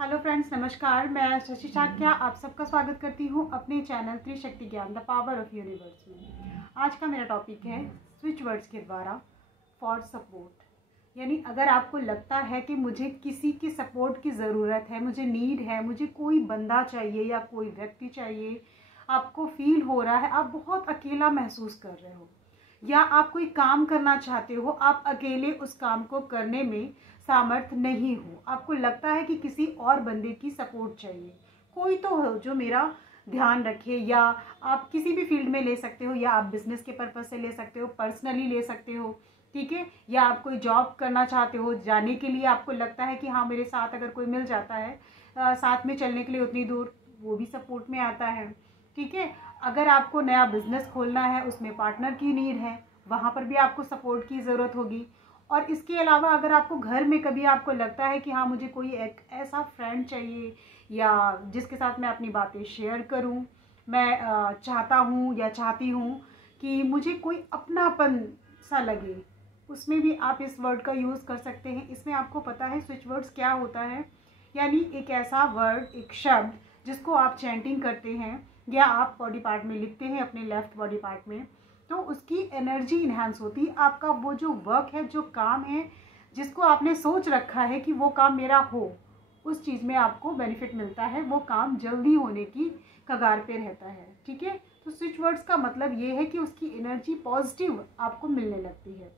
Hello friends, नमस्कार। मैं शशि शाक्या आप सबका स्वागत करती हूँ अपने चैनल त्रिशक्ति ज्ञान द पावर ऑफ यूनिवर्स में। आज का मेरा टॉपिक है स्विच वर्ड्स के द्वारा फॉर सपोर्ट। यानी अगर आपको लगता है कि मुझे किसी की सपोर्ट की ज़रूरत है, मुझे नीड है, मुझे कोई बंदा चाहिए या कोई व्यक्ति चाहिए, आपको फील हो रहा है आप बहुत अकेला महसूस कर रहे हो, या आप कोई काम करना चाहते हो, आप अकेले उस काम को करने में सामर्थ्य नहीं हो, आपको लगता है कि किसी और बंदे की सपोर्ट चाहिए, कोई तो हो जो मेरा ध्यान रखे। या आप किसी भी फील्ड में ले सकते हो, या आप बिजनेस के पर्पज से ले सकते हो, पर्सनली ले सकते हो, ठीक है। या आप कोई जॉब करना चाहते हो, जाने के लिए आपको लगता है कि हाँ मेरे साथ अगर कोई मिल जाता है साथ में चलने के लिए उतनी दूर, वो भी सपोर्ट में आता है, ठीक है। अगर आपको नया बिजनेस खोलना है, उसमें पार्टनर की नीड है, वहाँ पर भी आपको सपोर्ट की ज़रूरत होगी। और इसके अलावा अगर आपको घर में कभी आपको लगता है कि हाँ मुझे कोई एक ऐसा फ्रेंड चाहिए या जिसके साथ मैं अपनी बातें शेयर करूं, मैं चाहता हूं या चाहती हूं कि मुझे कोई अपनापन सा लगे, उसमें भी आप इस वर्ड का यूज़ कर सकते हैं। इसमें आपको पता है स्विच वर्ड्स क्या होता है, यानी एक ऐसा वर्ड, एक शब्द जिसको आप चैंटिंग करते हैं या आप बॉडी पार्ट में लिखते हैं, अपने लेफ्ट बॉडी पार्ट में, तो उसकी एनर्जी इन्हांस होती है। आपका वो जो वर्क है, जो काम है, जिसको आपने सोच रखा है कि वो काम मेरा हो, उस चीज़ में आपको बेनिफिट मिलता है, वो काम जल्दी होने की कगार पे रहता है, ठीक है। तो स्विच वर्ड्स का मतलब ये है कि उसकी एनर्जी पॉजिटिव आपको मिलने लगती है।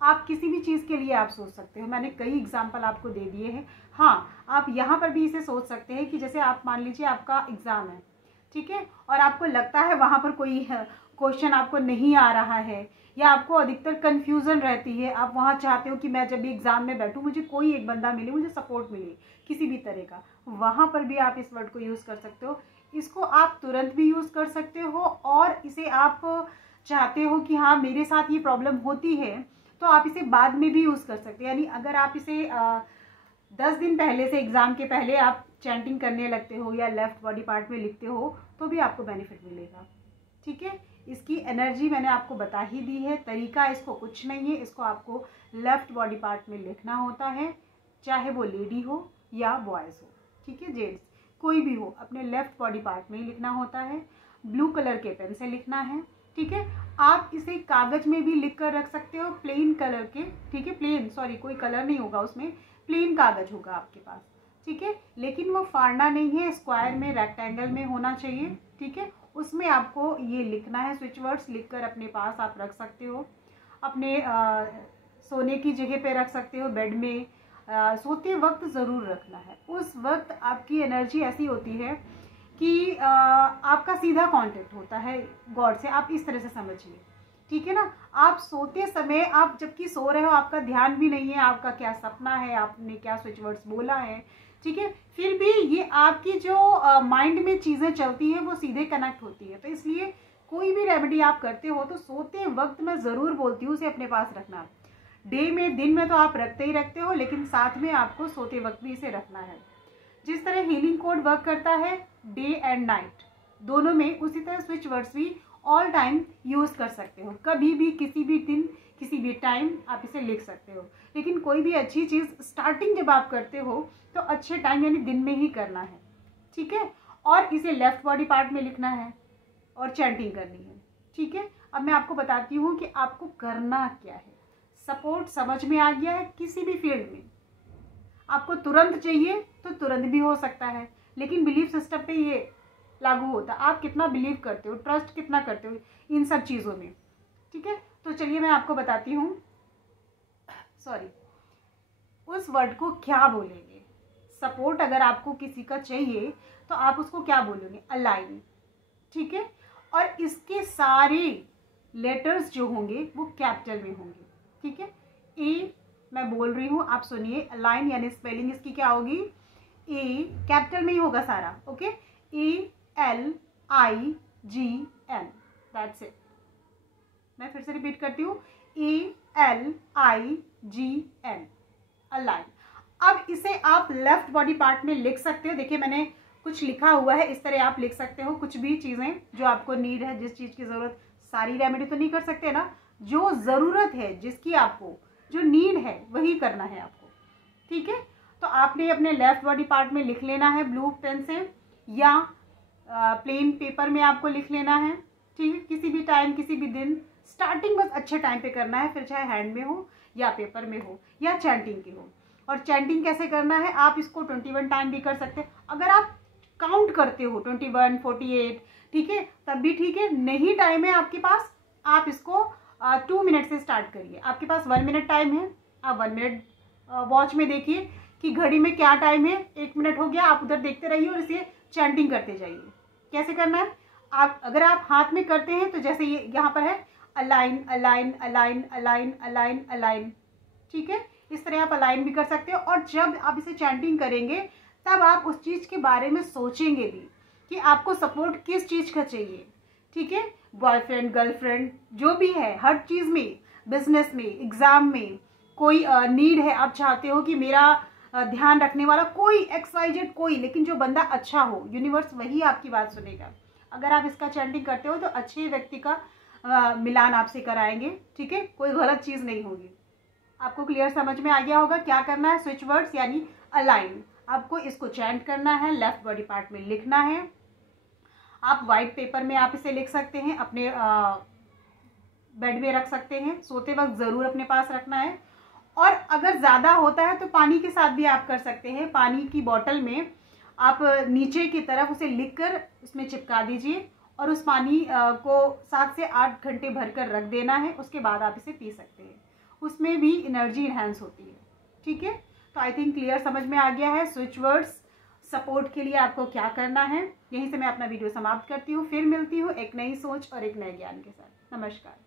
आप किसी भी चीज़ के लिए आप सोच सकते हो, मैंने कई एग्जाम्पल आपको दे दिए हैं। हाँ, आप यहाँ पर भी इसे सोच सकते हैं कि जैसे आप मान लीजिए आपका एग्ज़ाम है, ठीक है, और आपको लगता है वहाँ पर कोई क्वेश्चन आपको नहीं आ रहा है, या आपको अधिकतर कन्फ्यूज़न रहती है, आप वहाँ चाहते हो कि मैं जब भी एग्ज़ाम में बैठूँ मुझे कोई एक बंदा मिले, मुझे सपोर्ट मिले किसी भी तरह का, वहाँ पर भी आप इस वर्ड को यूज़ कर सकते हो। इसको आप तुरंत भी यूज़ कर सकते हो, और इसे आप चाहते हो कि हाँ मेरे साथ ये प्रॉब्लम होती है, तो आप इसे बाद में भी यूज़ कर सकते हैं। यानी अगर आप इसे 10 दिन पहले से, एग्ज़ाम के पहले आप चैंटिंग करने लगते हो या लेफ्ट बॉडी पार्ट में लिखते हो, तो भी आपको बेनिफिट मिलेगा, ठीक है। इसकी एनर्जी मैंने आपको बता ही दी है। तरीका इसको कुछ नहीं है, इसको आपको लेफ्ट बॉडी पार्ट में लिखना होता है, चाहे वो लेडी हो या बॉयज़ हो, ठीक है, जेंट्स कोई भी हो, अपने लेफ्ट बॉडी पार्ट में ही लिखना होता है। ब्लू कलर के पेन से लिखना है, ठीक है। आप इसे कागज में भी लिख कर रख सकते हो, प्लेन कलर के, ठीक है, प्लेन, सॉरी कोई कलर नहीं होगा उसमें, प्लेन कागज होगा आपके पास, ठीक है। लेकिन वो फाड़ना नहीं है, स्क्वायर में, रेक्टेंगल में होना चाहिए, ठीक है। उसमें आपको ये लिखना है, स्विच वर्ड्स लिखकर अपने पास आप रख सकते हो, अपने सोने की जगह पे रख सकते हो, बेड में सोते वक्त ज़रूर रखना है। उस वक्त आपकी एनर्जी ऐसी होती है कि आपका सीधा कांटेक्ट होता है गॉड से, आप इस तरह से समझिए, ठीक है ना। आप सोते समय, आप जबकि सो रहे हो, आपका ध्यान भी नहीं है आपका क्या सपना है, आपने क्या स्विच वर्ड्स बोला है, ठीक है, फिर भी ये आपकी जो माइंड में चीज़ें चलती हैं वो सीधे कनेक्ट होती है। तो इसलिए कोई भी रेमेडी आप करते हो तो सोते वक्त मैं ज़रूर बोलती हूँ उसे अपने पास रखना। डे में, दिन में तो आप रखते ही रखते हो, लेकिन साथ में आपको सोते वक्त भी इसे रखना है। जिस तरह हीलिंग कोड वर्क करता है डे एंड नाइट दोनों में, उसी तरह स्विच वर्ड्स भी ऑल टाइम यूज़ कर सकते हो, कभी भी, किसी भी दिन, किसी भी टाइम आप इसे लिख सकते हो। लेकिन कोई भी अच्छी चीज़ स्टार्टिंग जब आप करते हो तो अच्छे टाइम यानी दिन में ही करना है, ठीक है। और इसे लेफ्ट बॉडी पार्ट में लिखना है और चैंटिंग करनी है, ठीक है। अब मैं आपको बताती हूँ कि आपको करना क्या है। सपोर्ट समझ में आ गया है, किसी भी फील्ड में आपको तुरंत चाहिए तो तुरंत भी हो सकता है, लेकिन बिलीफ सिस्टम पे ये लागू होता है, आप कितना बिलीव करते हो, ट्रस्ट कितना करते हो इन सब चीज़ों में, ठीक है। तो चलिए मैं आपको बताती हूँ, सॉरी, उस वर्ड को क्या बोलेंगे। सपोर्ट अगर आपको किसी का चाहिए तो आप उसको क्या बोलोगे, अलाइन, ठीक है। और इसके सारे लेटर्स जो होंगे वो कैपिटल में होंगे, ठीक है। ए मैं बोल रही हूँ, आप सुनिए, अलाइन यानी स्पेलिंग इसकी क्या होगी, ए कैपिटल में ही होगा सारा, ओके, ALIGN, दैट्स इट। मैं फिर से रिपीट करती हूँ, ALIGN, अलाइन। अब इसे आप लेफ्ट बॉडी पार्ट में लिख सकते हो, देखिए मैंने कुछ लिखा हुआ है, इस तरह आप लिख सकते हो कुछ भी चीज़ें जो आपको नीड है, जिस चीज़ की ज़रूरत, सारी रेमेडी तो नहीं कर सकते ना, जो ज़रूरत है, जिसकी आपको जो नीड है वही करना है आपको, ठीक है। तो आपने अपने लेफ्ट बॉडी पार्ट में लिख लेना है ब्लू पेन से, या प्लेन पेपर में आपको लिख लेना है, ठीक है। किसी भी टाइम, किसी भी दिन, स्टार्टिंग बस अच्छे टाइम पे करना है, फिर चाहे हैंड में हो या पेपर में हो या चैंटिंग की हो। और चैंटिंग कैसे करना है, आप इसको 21 टाइम भी कर सकते हैं। अगर आप काउंट करते हो 21, 48, ठीक है, तब भी ठीक है। नहीं टाइम है आपके पास, आप इसको 2 मिनट से स्टार्ट करिए। आपके पास 1 मिनट टाइम है, आप 1 मिनट वॉच में देखिए कि घड़ी में क्या टाइम है। 1 मिनट हो गया, आप उधर देखते रहिए और इसे चैंटिंग करते जाइए। कैसे करना है, आप अगर आप हाथ में करते हैं तो जैसे ये यहाँ पर है align align align align align align, ठीक है, इस तरह आप अलाइन भी कर सकते हो। और जब आप इसे चैंटिंग करेंगे तब आप उस चीज़ के बारे में सोचेंगे भी कि आपको सपोर्ट किस चीज़ का चाहिए, ठीक है। बॉयफ्रेंड, गर्लफ्रेंड, जो भी है, हर चीज़ में, बिजनेस में, एग्जाम में, कोई नीड है, आप चाहते हो कि मेरा ध्यान रखने वाला कोई XYZ कोई, लेकिन जो बंदा अच्छा हो, यूनिवर्स वही आपकी बात सुनेगा। अगर आप इसका चैंटिंग करते हो तो अच्छे व्यक्ति का मिलान आपसे कराएंगे, ठीक है, कोई गलत चीज़ नहीं होगी। आपको क्लियर समझ में आ गया होगा क्या करना है। स्विच वर्ड्स यानी अलाइन, आपको इसको चैंट करना है, लेफ्ट बॉडी पार्ट में लिखना है। आप वाइट पेपर में आप इसे लिख सकते हैं, अपने बेड में रख सकते हैं, सोते वक्त ज़रूर अपने पास रखना है। और अगर ज़्यादा होता है तो पानी के साथ भी आप कर सकते हैं। पानी की बोतल में आप नीचे की तरफ उसे लिखकर उसमें चिपका दीजिए और उस पानी को 7 से 8 घंटे भरकर रख देना है। उसके बाद आप इसे पी सकते हैं, उसमें भी एनर्जी इन्हांस होती है, ठीक है। तो आई थिंक क्लियर समझ में आ गया है स्विच वर्ड्स सपोर्ट के लिए आपको क्या करना है। यहीं से मैं अपना वीडियो समाप्त करती हूँ, फिर मिलती हूँ एक नई सोच और एक नए ज्ञान के साथ। नमस्कार।